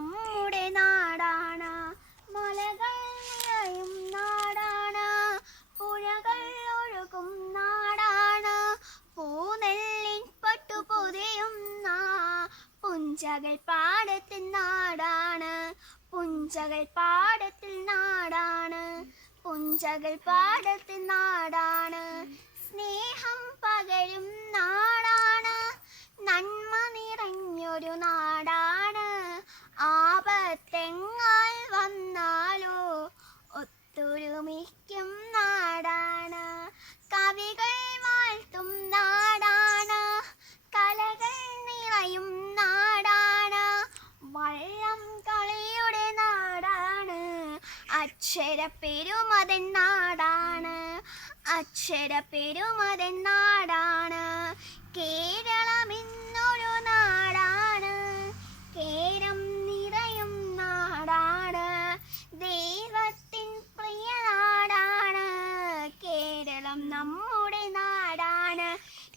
നമ്മുടെ നാടാണ്. മലകൾ നിറയും നാടാണ്, പുഴകൾ ഒഴുകും നാടാണ്, പൂനെല്ലിൻ പട്ടുപൊതിയുന്ന പുഞ്ചകൾ പാടത്തിൻ നാടാണ്, പുഞ്ചകൾ പാടത്തിൽ നാടാണ്, പുഞ്ചകൾ പാടത്തിൻ നാടാണ്. സ്നേഹം പകരും നാടാണ്, നന്മ നിറഞ്ഞൊരു നാടാണ്, ആപത്തെങ്ങാൽ വന്നാലോ ഒത്തൊരുമിക്കും നാടാണ്. കവികൾ വാഴ്ത്തും നാടാണ്, കലകൾ നിറയും നാടാണ്, വള്ളം കളിയുടെ നാടാണ്, അക്ഷരപ്പെരുമതൻ നാടാണ്, അക്ഷരപ്പെരുമതൻ നാടാണ്. കേരളമെന്നൊരു നാടാണ്, കേരം നിറയും നാടാണ്, ദൈവത്തിൻ പ്രിയ നാടാണ്, കേരളം നമ്മുടെ നാടാണ്,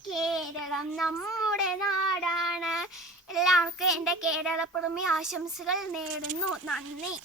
കേരളം നമ്മുടെ നാടാണ്. എല്ലാവർക്കും എൻ്റെ കേരളപ്പിറവി ആശംസകൾ നേരുന്നു. നന്ദി.